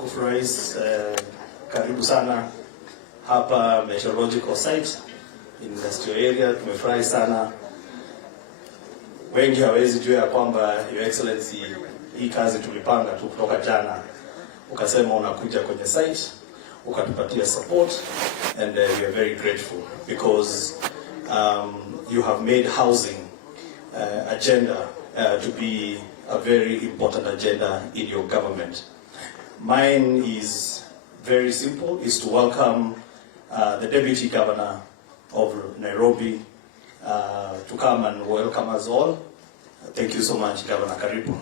Kufurahi, karibu sana hapa meteorological site industrial area. Tumefurahi sana, wengi hawezi jua kwamba Your Excellency hii kazi tulipanga tu kutoka jana, ukasema unakuja kwenye site ukatupatia support, and we are very grateful because you have made housing agenda to be a very important agenda in your government. Mine is very simple, is to welcome the Deputy Governor of Nairobi to come and welcome us all. Thank you so much, Governor. Karibu.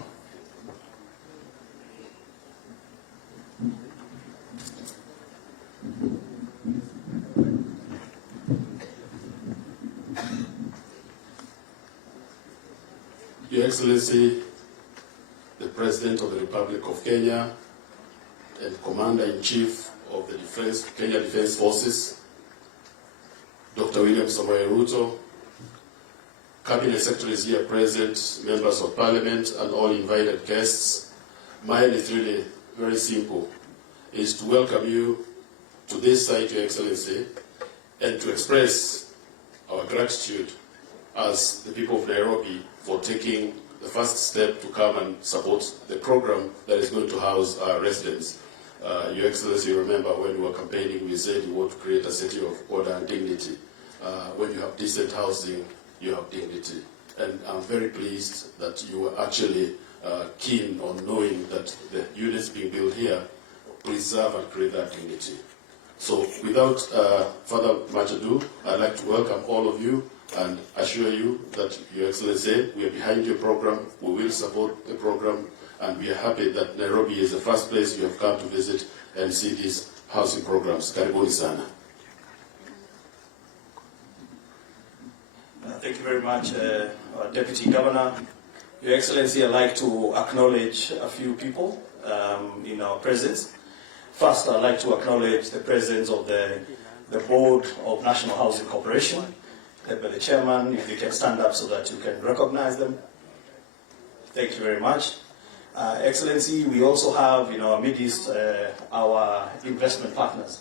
Your Excellency, the President of the Republic of Kenya and Commander-in-Chief of the Kenya Defence Forces, Dr. William Ruto, Cabinet Secretaries here present, members of Parliament, and all invited guests. Mine is really very simple, is to welcome you to this site, Your Excellency, and to express our gratitude as the people of Nairobi for taking the first step to come and support the program that is going to house our residents. Your Excellency, you remember when we were campaigning, we said you want to create a city of order and dignity. When you have decent housing, you have dignity. And I'm very pleased that you are actually keen on knowing that the units being built here preserve and create that dignity. So without further much ado, I'd like to welcome all of you and assure you that, Your Excellency, we are behind your program, we will support the program, and we are happy that Nairobi is the first place you have come to visit and see these housing programs. Karibuni sana. Thank you very much, Deputy Governor. Your Excellency, I'd like to acknowledge a few people in our presence. First, I'd like to acknowledge the presence of the Board of National Housing Corporation, led by the Chairman. If they can stand up so that you can recognize them. Thank you very much. Excellency, we also have in our midst our investment partners,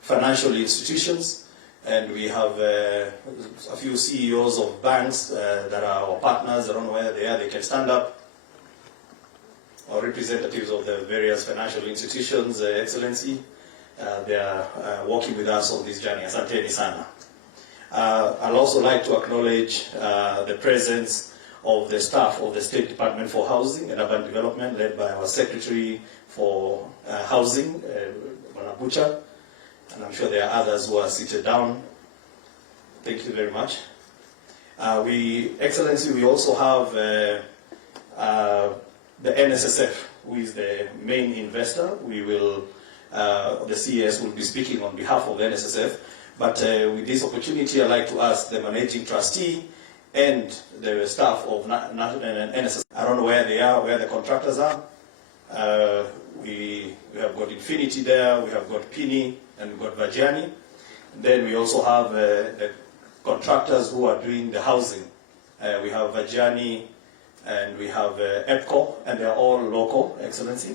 financial institutions, and we have a few CEOs of banks that are our partners. I don't know where they are, they can stand up. Or representatives of the various financial institutions, Excellency, they are working with us on this journey. Asanteni sana. I'd also like to acknowledge the presence of the staff of the State Department for Housing and Urban Development, led by our Secretary for Housing, Manabucha, and I'm sure there are others who are seated down. Thank you very much. Excellency, we also have the NSSF, who is the main investor. We will, the CES will be speaking on behalf of the NSSF, but with this opportunity, I'd like to ask the managing trustee and the staff of NSSF. I don't know where they are, where the contractors are. We have got Infinity there, we have got Pini, and we've got Vajani. Then we also have the contractors who are doing the housing. We have Vajani, and we have EPCO, and they're all local, Excellency.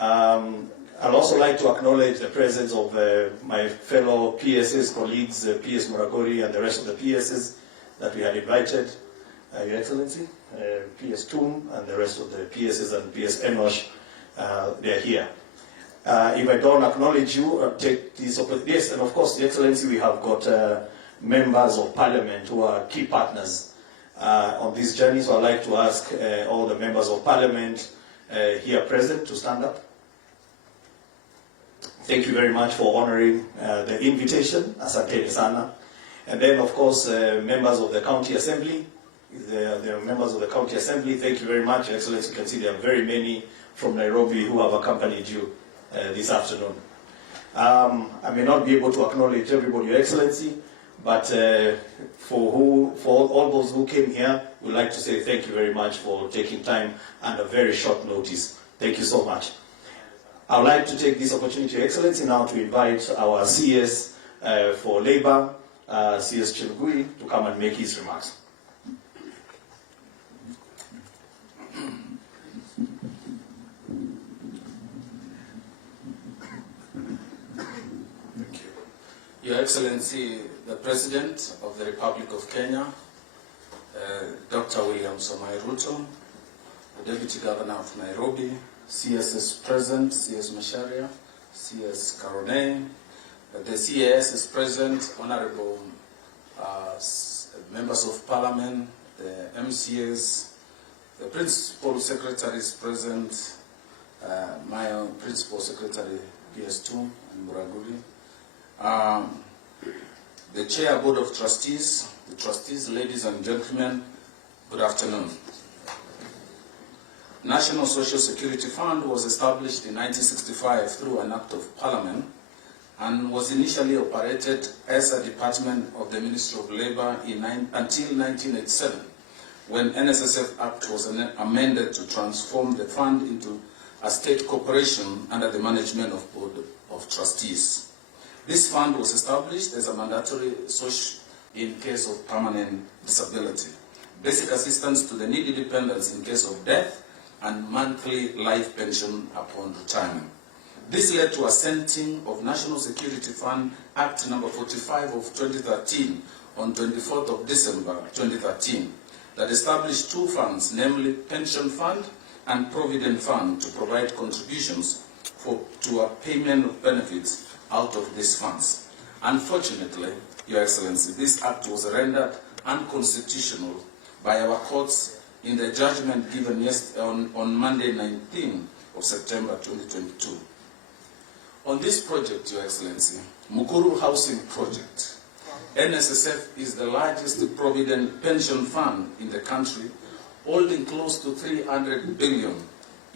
I'd also like to acknowledge the presence of my fellow PSS colleagues, PS Muragori and the rest of the PSs that we had invited, Your Excellency, PS Toom and the rest of the PSs and PS Enosh, they're here. If I don't acknowledge you, I'll take this opportunity. Yes, and of course, Your Excellency, we have got members of Parliament who are key partners on this journey, so I'd like to ask all the members of Parliament here present to stand up. Thank you very much for honoring the invitation. Asante sana. And then, of course, members of the County Assembly. There are members of the County Assembly. Thank you very much, Your Excellency. You can see there are very many from Nairobi who have accompanied you this afternoon. I may not be able to acknowledge everybody, Your Excellency, but for all those who came here, we'd like to say thank you very much for taking time under very short notice. Thank you so much. I would like to take this opportunity, Your Excellency, now to invite our CS for Labor, CS Chilgui, to come and make his remarks. Your Excellency, the President of the Republic of Kenya, Dr. William Ruto, the Deputy Governor of Nairobi, CSS President, CS Macharia, CS Karone, the CAS is present, Honorable Members of Parliament, the MCAs, the Principal Secretary is present, my own Principal Secretary PS2 and Muraguri, the Chair Board of Trustees, the trustees, ladies and gentlemen, good afternoon. National Social Security Fund was established in 1965 through an Act of Parliament and was initially operated as a department of the Ministry of Labour until 1987, when NSSF Act was amended to transform the fund into a state corporation under the management of Board of Trustees. This fund was established as a mandatory source in case of permanent disability, basic assistance to the needy dependents in case of death, and monthly life pension upon retirement. This led to a assenting of National Security Fund Act number 45 of 2013 on 24th of December 2013 that established two funds, namely Pension Fund and Provident Fund, to provide contributions to a payment of benefits out of these funds. Unfortunately, Your Excellency, this act was rendered unconstitutional by our courts in the judgment given on Monday, 19th of September 2022. On this project, Your Excellency, Mukuru Housing Project, NSSF is the largest provident pension fund in the country, holding close to 300 billion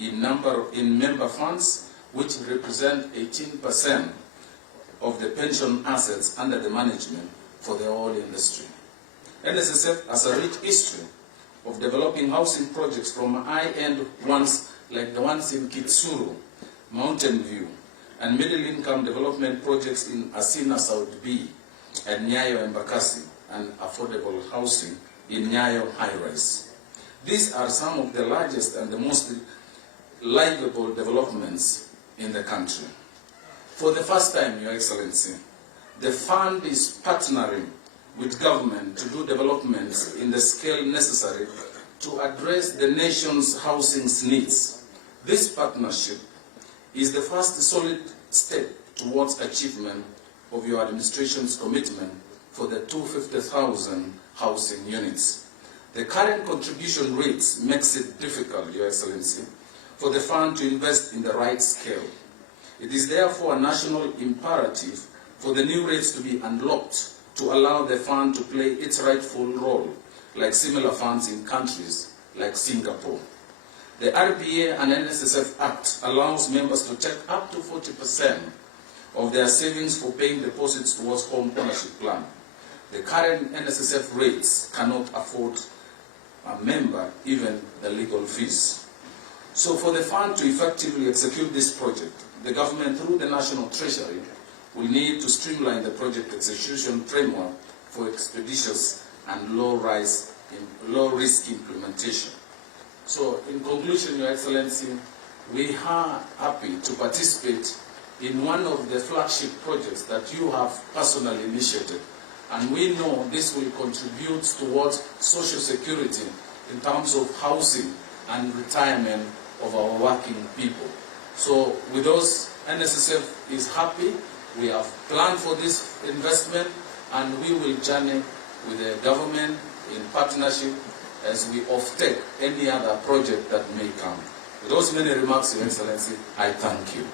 in member funds, which represent 18% of the pension assets under the management for the whole industry. NSSF has a rich history of developing housing projects from high-end ones like the ones in Kitsuru, Mountain View, and middle-income development projects in Asina South B and Nyayo Embakasi, and affordable housing in Nyayo High-Rise. These are some of the largest and the most livable developments in the country. For the first time, Your Excellency, the fund is partnering with government to do developments in the scale necessary to address the nation's housing needs. This partnership is the first solid step towards achievement of your administration's commitment for the 250,000 housing units. The current contribution rates makes it difficult, Your Excellency, for the fund to invest in the right scale. It is therefore a national imperative for the new rates to be unlocked to allow the fund to play its rightful role, like similar funds in countries like Singapore. The RBA and NSSF Act allows members to take up to 40% of their savings for paying deposits towards home ownership plan. The current NSSF rates cannot afford a member even the legal fees. So for the fund to effectively execute this project, the government through the National Treasury will need to streamline the project execution framework for expeditious and low-risk implementation. So, in conclusion, Your Excellency, we are happy to participate in one of the flagship projects that you have personally initiated. And we know this will contribute towards social security in terms of housing and retirement of our working people. So, with those, NSSF is happy. We have planned for this investment, and we will journey with the government in partnership as we offtake any other project that may come. With those many remarks, Your Excellency, I thank you.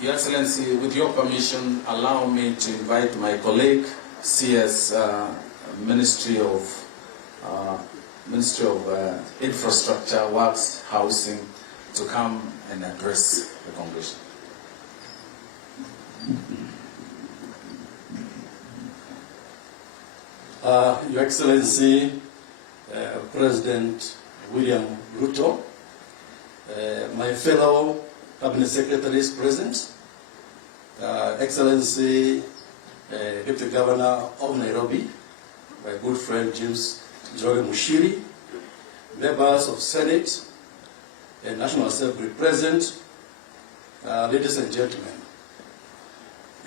Your Excellency, with your permission, allow me to invite my colleague, CS Ministry of Infrastructure, Works, Housing, to come and address the Congression. Your Excellency, President William Ruto, my fellow Cabinet Secretaries present, Excellency, Deputy Governor of Nairobi, my good friend James Joel Mushiri, members of Senate, and National Assembly present, ladies and gentlemen,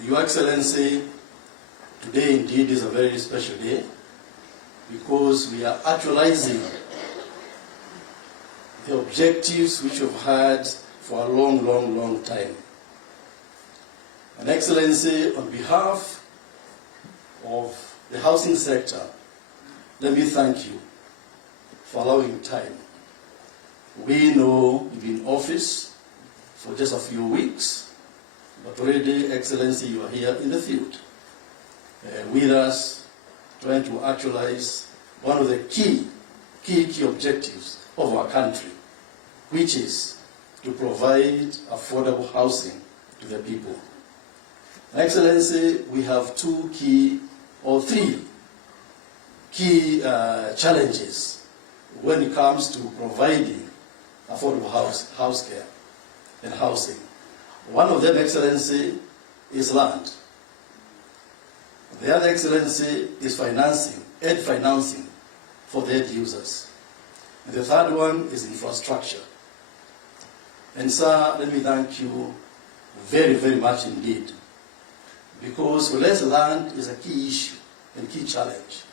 Your Excellency, today indeed is a very special day because we are actualizing the objectives which we've had for a long time. And Excellency, on behalf of the housing sector, let me thank you for allowing time. We know you've been in office for just a few weeks, but already, Excellency, you are here in the field with us, trying to actualize one of the key objectives of our country, which is to provide affordable housing to the people. Excellency, we have three key challenges when it comes to providing affordable house care and housing. One of them, Excellency, is land. The other, Excellency, is financing for the end users. And the third one is infrastructure. And sir, let me thank you very much indeed, because less land is a key issue and key challenge.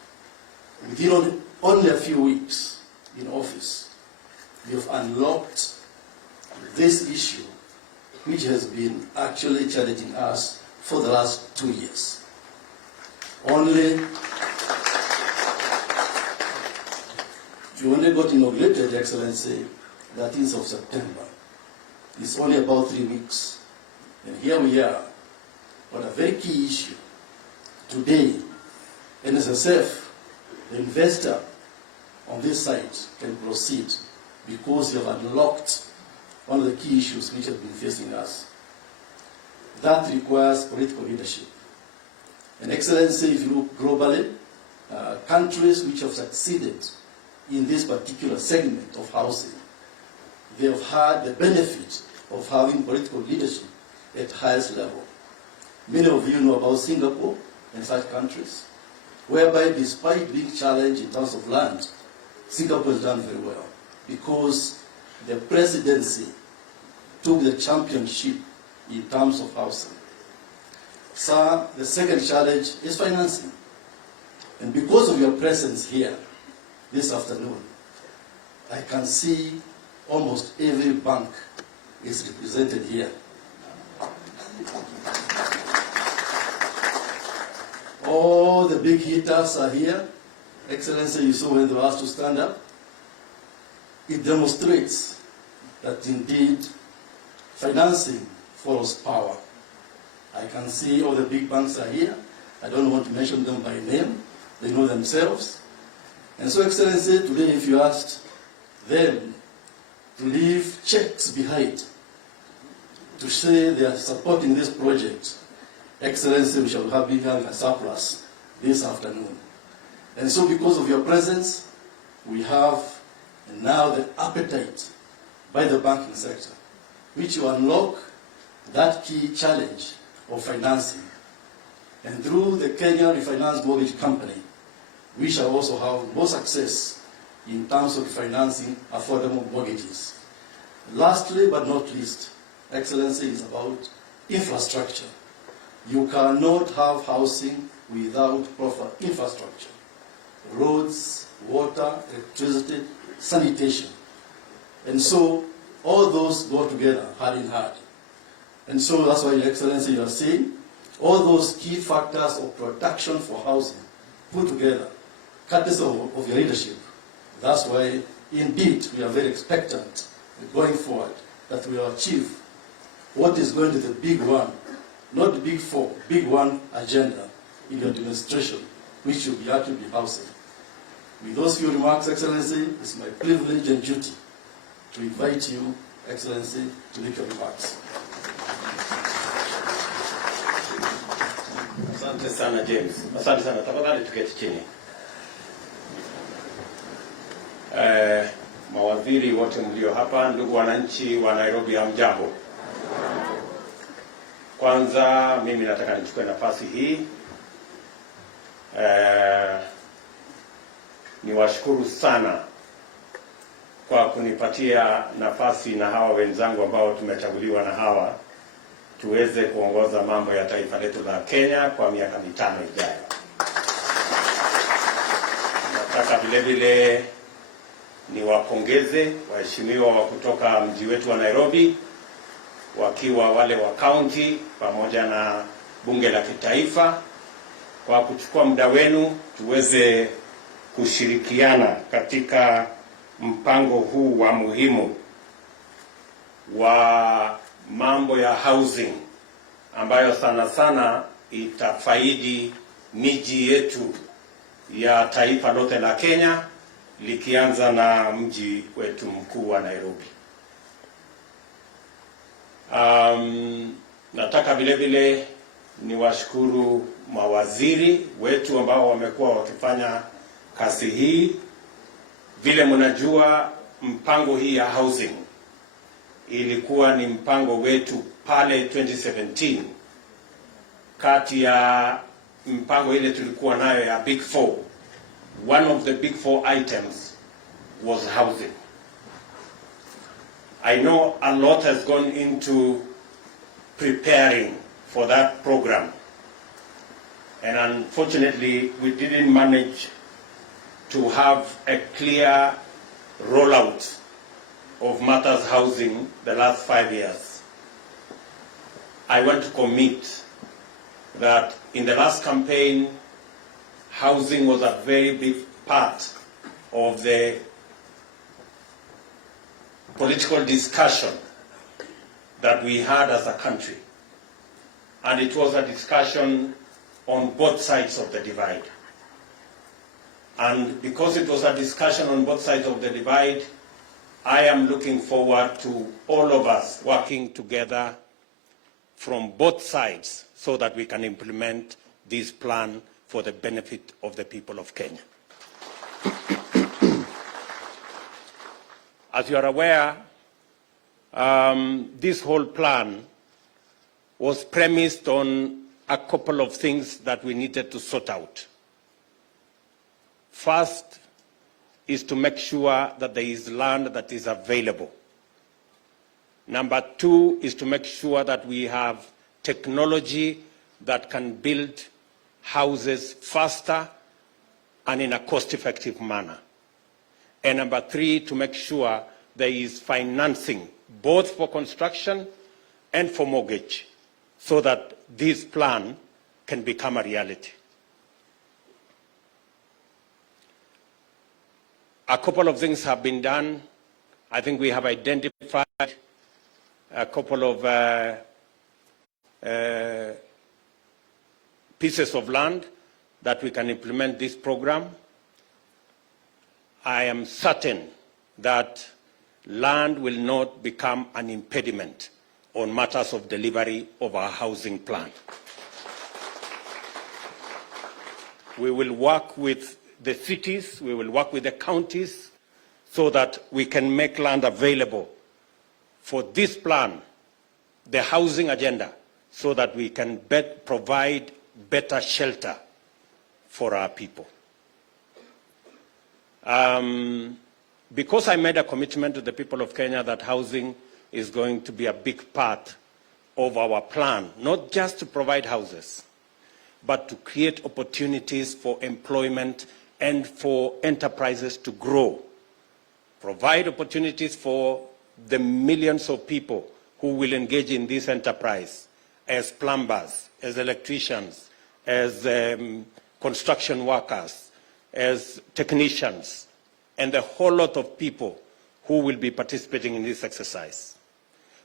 Within only a few weeks in office, you've unlocked this issue, which has been actually challenging us for the last 2 years. You only got inaugurated, Excellency, 13th of September. It's only about 3 weeks. And here we are on a very key issue. Today, NSSF, the investor on this site, can proceed because you have unlocked one of the key issues which have been facing us. That requires political leadership. And Excellency, if you look globally, countries which have succeeded in this particular segment of housing, they have had the benefit of having political leadership at highest level. Many of you know about Singapore and such countries, whereby despite being challenged in terms of land, Singapore has done very well because the presidency took the championship in terms of housing. Sir, the second challenge is financing. And because of your presence here this afternoon, I can see almost every bank is represented here. All the big hitters are here. Excellency, you saw when they were asked to stand up. It demonstrates that indeed financing follows power. I can see all the big banks are here. I don't want to mention them by name. They know themselves. And so, Excellency, today if you asked them to leave checks behind to say they are supporting this project, Excellency, we shall be having a surplus this afternoon. And so because of your presence, we have now the appetite by the banking sector, which will unlock that key challenge of financing. And through the Kenya Refinance Mortgage Company, we shall also have more success in terms of financing affordable mortgages. Lastly but not least, Excellency, is about infrastructure. You cannot have housing without proper infrastructure. Roads, water, electricity, sanitation. And so all those go together hand in hand. And so that's why, Your Excellency, you are seeing all those key factors of production for housing put together, courtesy of your leadership. That's why, indeed, we are very expectant going forward that we will achieve what is going to be the big one, not the big four, big one agenda in your administration, which will be actually housing. With those few remarks, Excellency, it's my privilege and duty to invite you, Excellency, to make your remarks. Asante sana James. Asante sana. Tafadhali tuketi chini. Mawaziri wote mlio hapa, ndugu wananchi wa Nairobi, hamjambo. Kwanza mimi nataka nichukue nafasi hii niwashukuru sana kwa kunipatia nafasi na hawa wenzangu ambao tumechaguliwa na hawa tuweze kuongoza mambo ya taifa letu la Kenya kwa miaka 5 ijayo. Nataka vile vile niwapongeze waheshimiwa wa kutoka mji wetu wa Nairobi, wakiwa wale wa county pamoja na bunge la kitaifa, kwa kuchukua muda wenu tuweze kushirikiana katika mpango huu wa muhimu wa mambo ya housing ambayo sana sana itafaidi miji yetu ya taifa lote la Kenya, likianza na mji wetu mkuu wa Nairobi. Nataka vile vile niwashukuru mawaziri wetu ambao wamekuwa wakifanya kazi hii. Vile mnajua, mpango hii ya housing ilikuwa ni mpango wetu pale 2017. Kati ya mpango ile tulikuwa nayo ya Big Four, one of the Big Four items was housing. I know a lot has gone into preparing for that program, and unfortunately we didn't manage to have a clear rollout of matters housing the last 5 years. I want to commit that in the last campaign, housing was a very big part of the political discussion that we had as a country. And it was a discussion on both sides of the divide. And because it was a discussion on both sides of the divide, I am looking forward to all of us working together from both sides so that we can implement this plan for the benefit of the people of Kenya. As you are aware, this whole plan was premised on a couple of things that we needed to sort out. First is to make sure that there is land that is available. Number two is to make sure that we have technology that can build houses faster and in a cost-effective manner. And number three, to make sure there is financing, both for construction and for mortgage, so that this plan can become a reality. A couple of things have been done. I think we have identified a couple of pieces of land that we can implement this program. I am certain that land will not become an impediment on matters of delivery of our housing plan. We will work with the cities, we will work with the counties so that we can make land available for this plan, the housing agenda, so that we can provide better shelter for our people. Because I made a commitment to the people of Kenya that housing is going to be a big part of our plan, not just to provide houses, but to create opportunities for employment and for enterprises to grow, provide opportunities for the millions of people who will engage in this enterprise as plumbers, as electricians, as construction workers, as technicians, and a whole lot of people who will be participating in this exercise.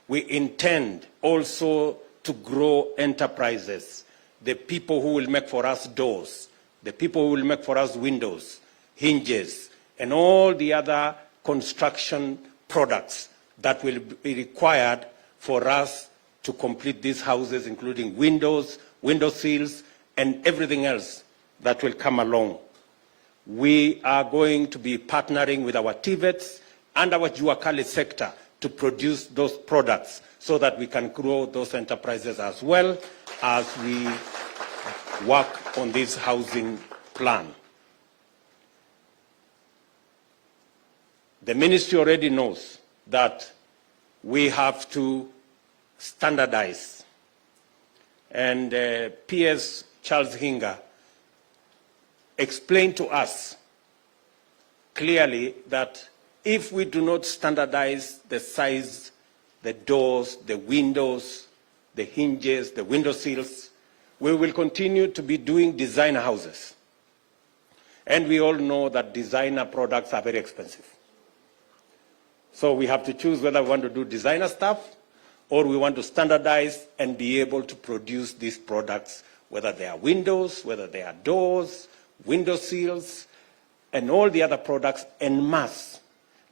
We intend also to grow enterprises, the people who will make for us doors, the people who will make for us windows, hinges, and all the other construction products that will be required for us to complete these houses, including windows, window sills, and everything else that will come along. We are going to be partnering with our TVETs and our Juakali sector to produce those products so that we can grow those enterprises as well as we work on this housing plan. The ministry already knows that we have to standardize. And PS Charles Hinga explained to us clearly that if we do not standardize the size, the doors, the windows, the hinges, the window sills, we will continue to be doing designer houses. And we all know that designer products are very expensive. So we have to choose whether we want to do designer stuff or we want to standardize and be able to produce these products, whether they are windows, whether they are doors, window sills, and all the other products en masse,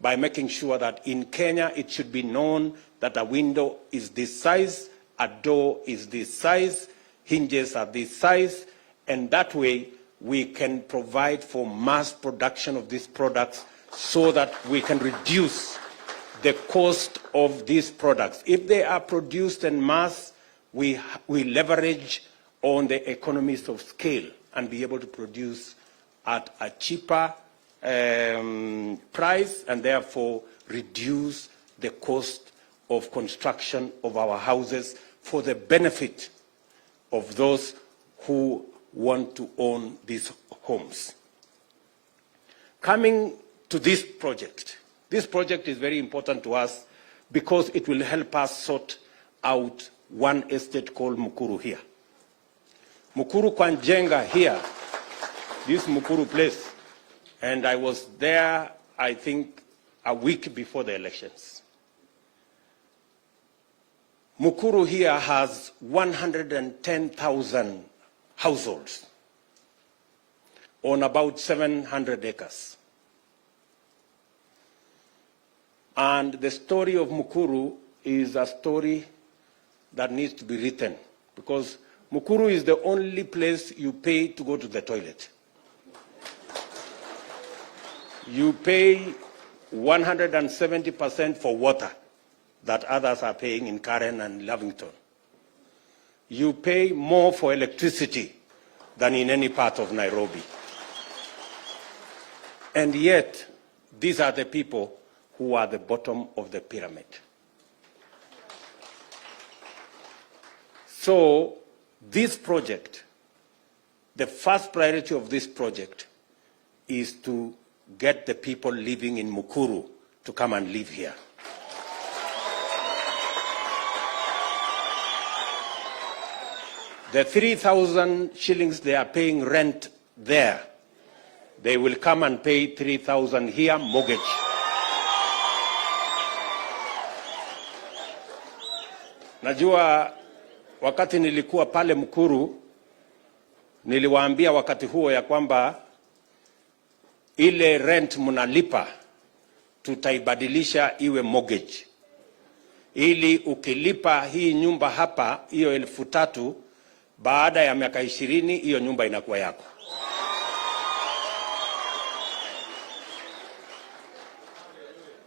by making sure that in Kenya it should be known that a window is this size, a door is this size, hinges are this size, and that way we can provide for mass production of these products so that we can reduce the cost of these products. If they are produced en masse, we leverage on the economies of scale and be able to produce at a cheaper price and therefore reduce the cost of construction of our houses for the benefit of those who want to own these homes. Coming to this project is very important to us because it will help us sort out one estate called Mukuru here. Mukuru Kwanjenga here, this Mukuru place, and I was there, I think, a week before the elections. Mukuru here has 110,000 households on about 700 acres. And the story of Mukuru is a story that needs to be written because Mukuru is the only place you pay to go to the toilet. You pay 170% for water that others are paying in Karen and Lavington. You pay more for electricity than in any part of Nairobi. And yet, these are the people who are the bottom of the pyramid. So, this project, the first priority of this project is to get the people living in Mukuru to come and live here. The 3,000 shillings they are paying rent there, they will come and pay 3,000 here, mortgage. Najua wakati nilikuwa pale Mukuru, niliwaambia wakati huo ya kwamba ile rent mnalipa tutaibadilisha iwe mortgage. Ili ukilipa hii nyumba hapa, hiyo 3,000, baada ya miaka 20 hiyo nyumba inakuwa yako.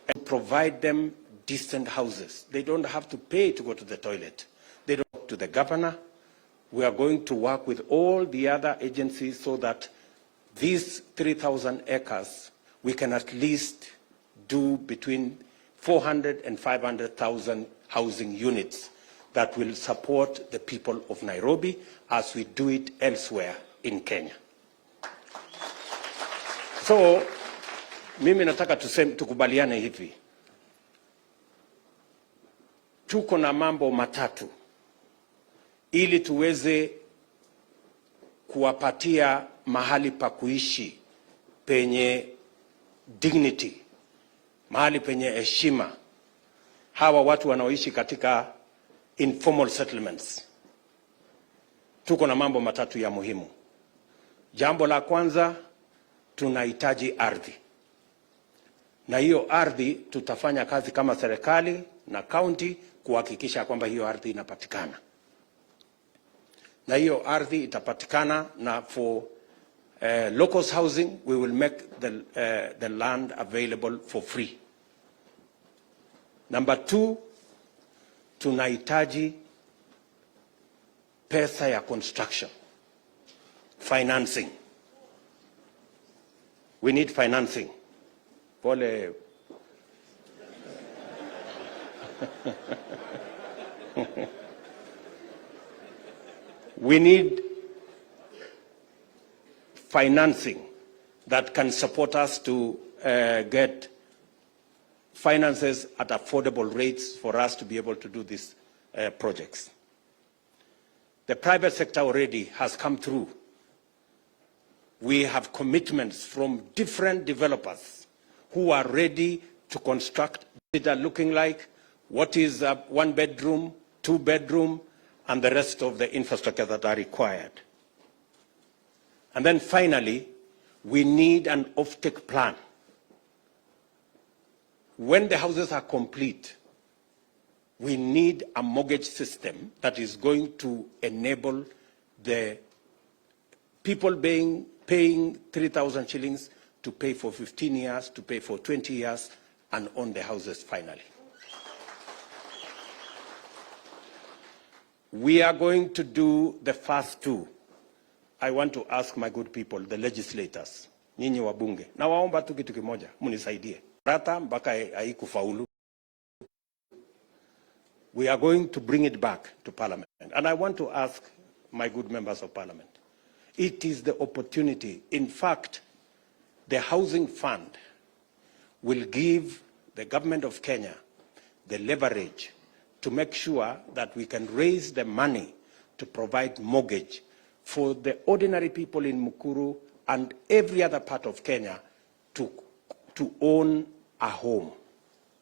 And provide them decent houses. They don't have to pay to go to the toilet. They don't go to the governor. We are going to work with all the other agencies so that these 3,000 acres, we can at least do between 400 and 500,000 housing units that will support the people of Nairobi as we do it elsewhere in Kenya. So, mimi nataka tukubaliane hivi. Tuko na mambo matatu ili tuweze kuwapatia mahali pa kuishi penye dignity, mahali penye heshima hawa watu wanaoishi katika informal settlements. Tuko na mambo matatu ya muhimu. Jambo la kwanza, tunahitaji ardhi. Na hiyo ardhi tutafanya kazi kama serikali na county kuhakikisha kwamba hiyo ardhi inapatikana. Na hiyo ardhi itapatikana na for locals housing, we will make the land available for free. Number 2, tunahitaji pesa ya construction, financing. We need financing. Pole We need financing that can support us to get finances at affordable rates for us to be able to do these projects. The private sector already has come through. We have commitments from different developers who are ready to construct that are looking like what is a 1-bedroom, 2-bedroom, and the rest of the infrastructure that are required. And then finally, we need an offtake plan. When the houses are complete, we need a mortgage system that is going to enable the people paying 3,000 shillings to pay for 15 years, to pay for 20 years, and own the houses finally. We are going to do the first two. I want to ask my good people, the legislators, nyinyi wabunge, na waomba tu kitu kimoja, munisaidie. Rata mpaka haikufaulu. We are going to bring it back to Parliament. And I want to ask my good members of Parliament, it is the opportunity. In fact, the Housing Fund will give the government of Kenya the leverage to make sure that we can raise the money to provide mortgage for the ordinary people in Mukuru and every other part of Kenya to own a home.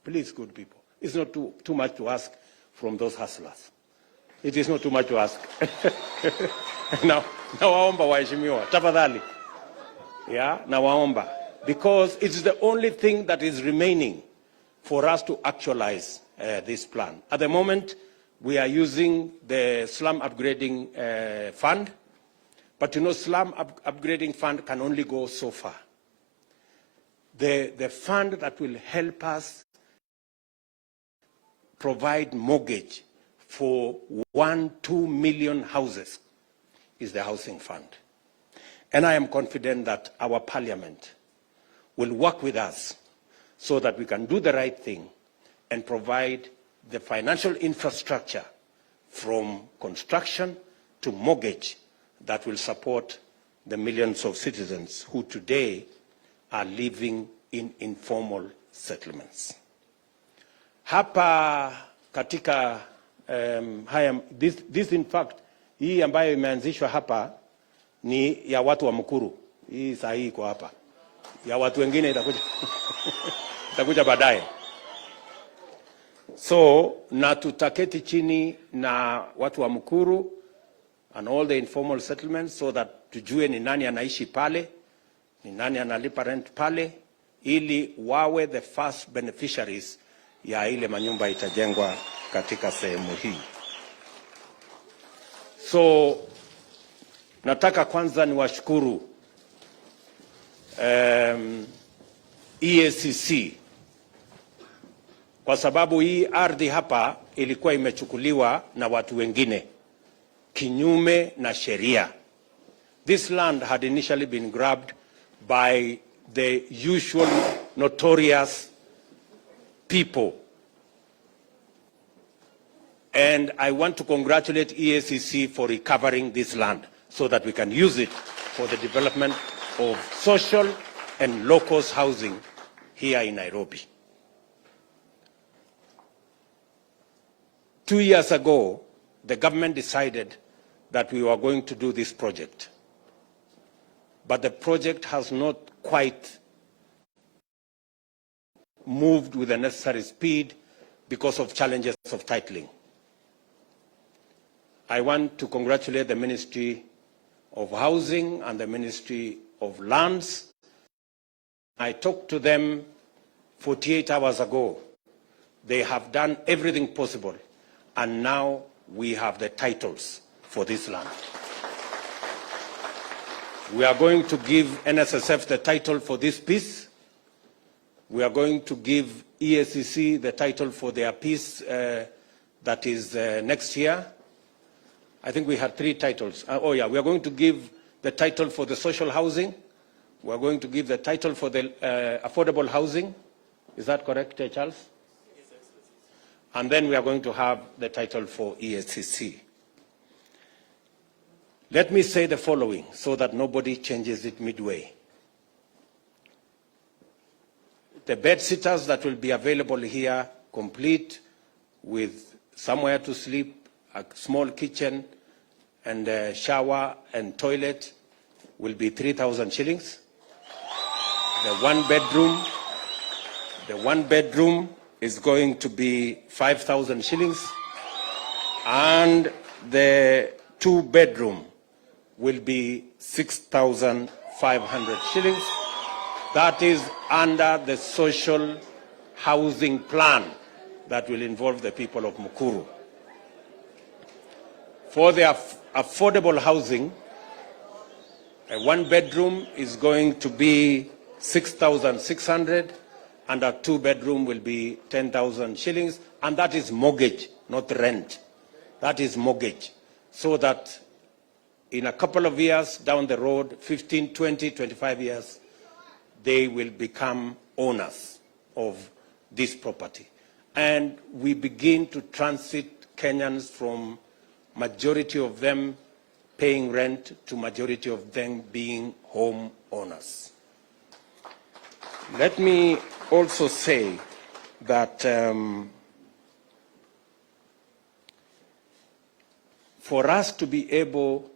Please, good people, it's not too much to ask from those hustlers. It is not too much to ask. Now waomba waheshimiwa, tafadhali. Yeah, now waomba. Because it's the only thing that is remaining for us to actualize this plan. At the moment, we are using the slum upgrading fund, but you know, slum upgrading fund can only go so far. The fund that will help us provide mortgage for 1-2 million houses is the Housing Fund. And I am confident that our Parliament will work with us so that we can do the right thing and provide the financial infrastructure from construction to mortgage that will support the millions of citizens who today are living in informal settlements. Hapa katika this in fact, hii ambayo imeanzishwa hapa ni ya watu wa Mukuru. Hii sahihi iko hapa. Ya watu wengine itakuja baadaye. So, na tutaketi chini na watu wa Mukuru and all the informal settlements so that tujue ni nani anaishi pale, ni nani analipa rent pale, ili wawe the first beneficiaries ya ile manyumba itajengwa katika sehemu hii. So, nataka kwanza niwashukuru EACC kwa sababu hii ardhi hapa ilikuwa imechukuliwa na watu wengine kinyume na sheria. This land had initially been grabbed by the usual notorious people. And I want to congratulate EACC for recovering this land so that we can use it for the development of social and local housing here in Nairobi. 2 years ago, the government decided that we were going to do this project. But the project has not quite moved with the necessary speed because of challenges of titling. I want to congratulate the Ministry of Housing and the Ministry of Lands. I talked to them 48 hours ago. They have done everything possible, and now we have the titles for this land. We are going to give NSSF the title for this piece. We are going to give EACC the title for their piece that is next year. I think we had 3 titles. We are going to give the title for the social housing. We are going to give the title for the affordable housing. Is that correct, Charles? Yes, and then we are going to have the title for ESCC. Let me say the following so that nobody changes it midway. The bed sitters that will be available here, complete with somewhere to sleep, a small kitchen, and a shower and toilet, will be 3,000 shillings. The one bedroom is going to be 5,000 shillings, and the 2-bedroom will be 6,500 shillings. That is under the social housing plan that will involve the people of Mukuru. For the affordable housing, a 1-bedroom is going to be 6,600, and a 2-bedroom will be 10,000 shillings, and that is mortgage, not rent. That is mortgage, so that in a couple of years down the road, 15, 20, 25 years, they will become owners of this property. And we begin to transit Kenyans from majority of them paying rent to majority of them being home owners. Let me also say that for us to be able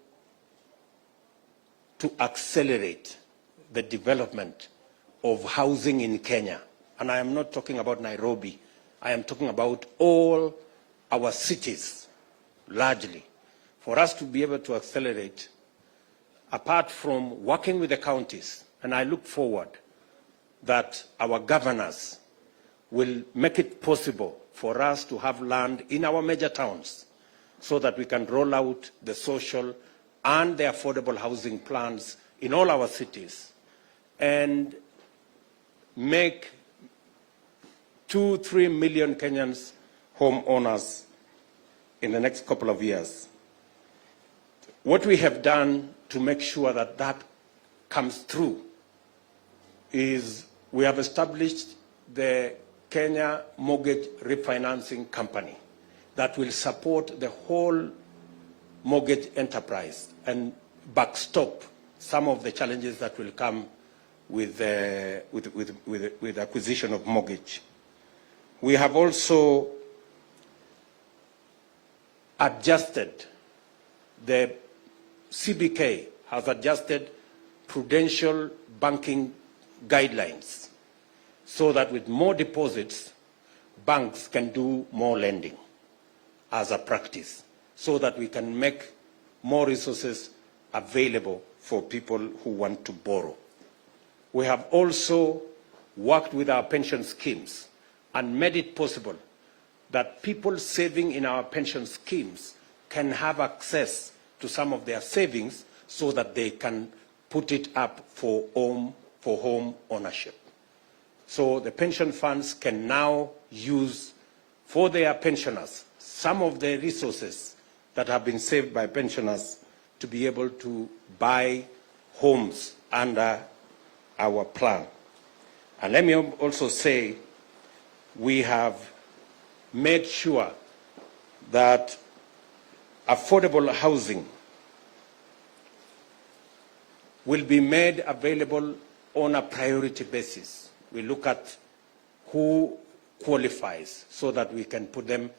to accelerate the development of housing in Kenya, and I am not talking about Nairobi, I am talking about all our cities largely. For us to be able to accelerate, apart from working with the counties, and I look forward that our governors will make it possible for us to have land in our major towns so that we can roll out the social and the affordable housing plans in all our cities and make 2-3 million Kenyans homeowners in the next couple of years. What we have done to make sure that that comes through is we have established the Kenya Mortgage Refinancing Company that will support the whole mortgage enterprise and backstop some of the challenges that will come with acquisition of mortgage. We have also adjusted, the CBK has adjusted prudential banking guidelines so that with more deposits, banks can do more lending as a practice, so that we can make more resources available for people who want to borrow. We have also worked with our pension schemes and made it possible that people saving in our pension schemes can have access to some of their savings so that they can put it up for home ownership. So the pension funds can now use for their pensioners some of the resources that have been saved by pensioners to be able to buy homes under our plan. And let me also say, we have made sure that affordable housing will be made available on a priority basis. We look at who qualifies so that we can put them.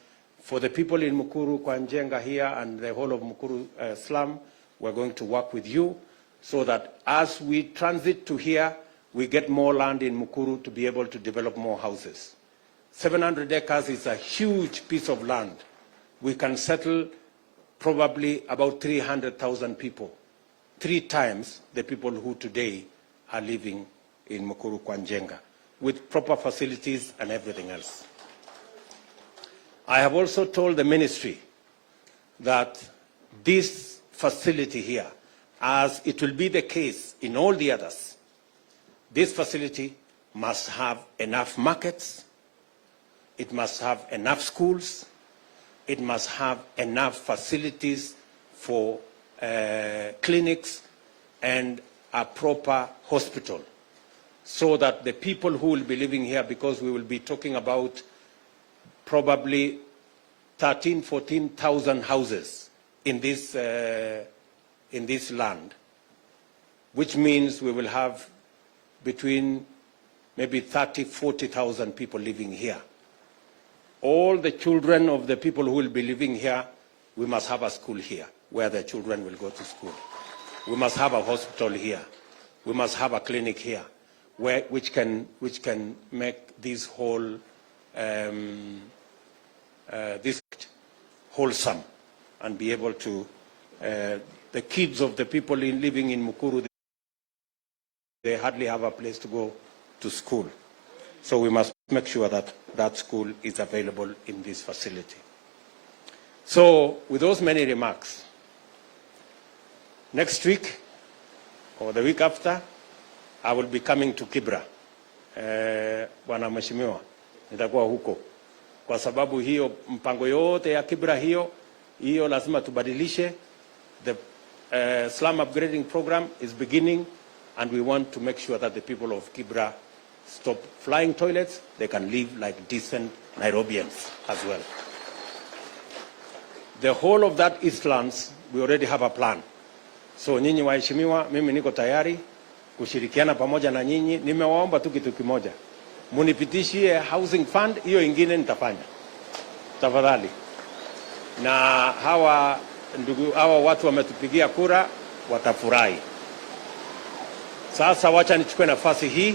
For the people in Mukuru, Kwanjenga here and the whole of Mukuru slum, we're going to work with you so that as we transit to here, we get more land in Mukuru to be able to develop more houses. 700 acres is a huge piece of land. We can settle probably about 300,000 people, 3 times the people who today are living in Mukuru Kwanjenga, with proper facilities and everything else. I have also told the ministry that this facility here, as it will be the case in all the others, this facility must have enough markets, it must have enough schools, it must have enough facilities for clinics and a proper hospital, so that the people who will be living here, because we will be talking about probably 14,000 houses in this land, which means we will have between maybe 40,000 people living here. All the children of the people who will be living here, we must have a school here where the children will go to school. We must have a hospital here. We must have a clinic here, which can make this whole district wholesome and be able to. The kids of the people living in Mukuru, they hardly have a place to go to school. So we must make sure that that school is available in this facility. So with those many remarks, next week or the week after, I will be coming to Kibra. Bwana Mheshimiwa, nitakuwa huko. Kwa sababu hiyo mpango yote ya Kibra hiyo lazima tubadilishe. The slum upgrading program is beginning, and we want to make sure that the people of Kibra stop flying toilets. They can live like decent Nairobians as well. The whole of that Eastlands, we already have a plan. So nyinyi waheshimiwa, mimi niko tayari kushirikiana pamoja na nyinyi. Nimewaomba tu kitu kimoja, munipitishie housing fund, hiyo ingine nitafanya tafadhali. Na hawa watu wametupigia kura, watafurahi. Sasa wacha nichukue nafasi hii,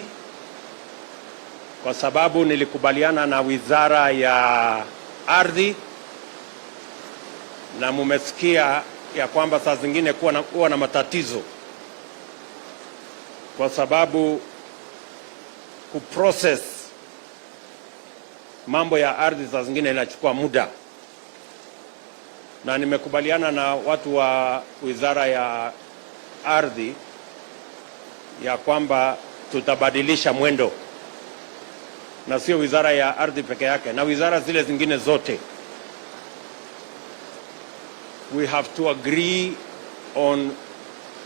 kwa sababu nilikubaliana na Wizara ya Ardhi, na mumesikia ya kwamba saa zingine kuwa na matatizo, kwa sababu kuprocess mambo ya ardhi saa zingine inachukua muda. Na nimekubaliana na watu wa Wizara ya Ardhi ya kwamba tutabadilisha mwendo, na sio Wizara ya Ardhi peke yake, na wizara zile zingine zote. We have to agree on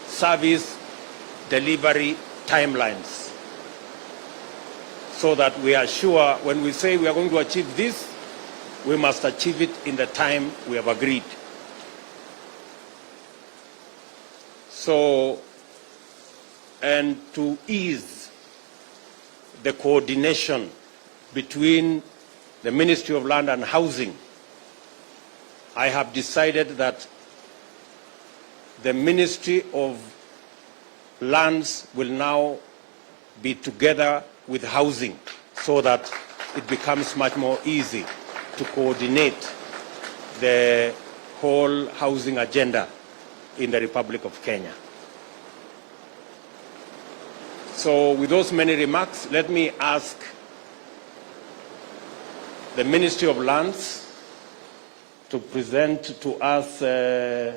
service delivery timelines, so that we are sure when we say we are going to achieve this, we must achieve it in the time we have agreed. So, and to ease the coordination between the Ministry of Land and Housing, I have decided that the Ministry of Lands will now be together with Housing, so that it becomes much more easy to coordinate the whole housing agenda in the Republic of Kenya. So with those many remarks, let me ask the Ministry of Lands to present to us the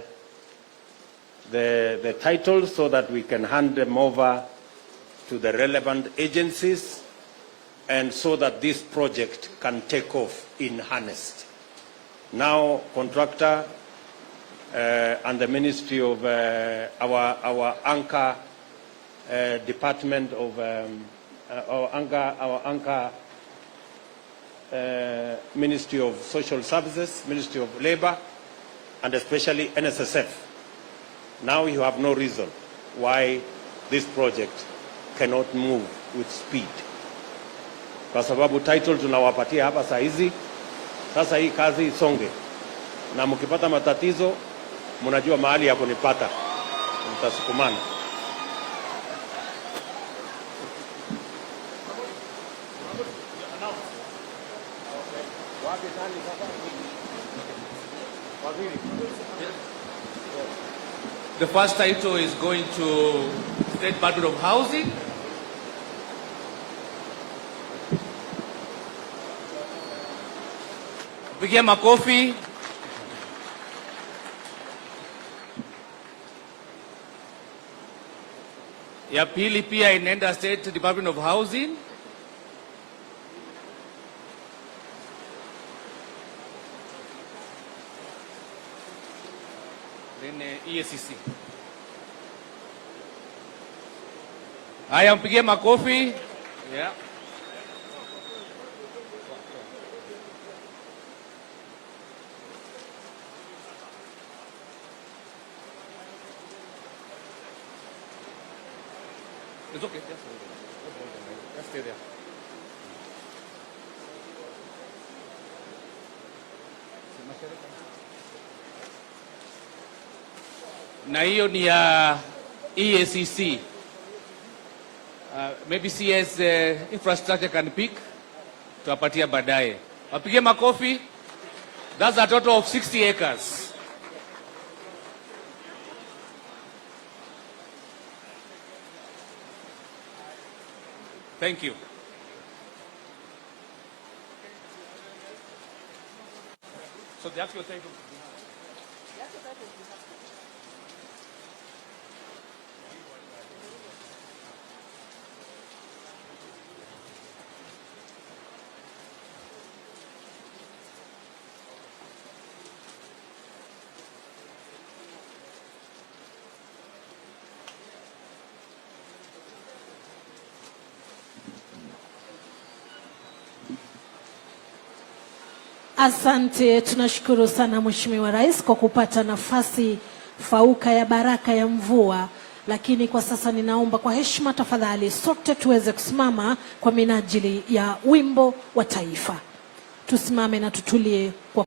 titles, so that we can hand them over to the relevant agencies, and so that this project can take off in earnest. Now, contractor and the Ministry of our anchor department of our anchor Ministry of Social Services, Ministry of Labor, and especially NSSF. Now you have no reason why this project cannot move with speed. Kwa sababu title tunawapatia hapa saa hizi, sasa hii kazi isonge. Na mkipata matatizo, mnajua mahali ya kunipata. Mtasukumana. The first title is going to State Department of Housing. Pigia makofi. Ya pili pia inaenda State Department of Housing. Then EACC. Haya, mpigie makofi. Yeah. It's okay. Just stay there. Na hiyo ni ya EACC. Maybe CS infrastructure can pick. Tuwapatia baadaye. Wapige makofi. That's a total of 60 acres. Thank you. So the actual title. Asante, tunashukuru sana Mheshimiwa Rais kwa kupata nafasi fauka ya baraka ya mvua, lakini kwa sasa ninaomba kwa heshima tafadhali sote tuweze kusimama kwa minajili ya wimbo wa taifa. Tusimame na tutulie kwa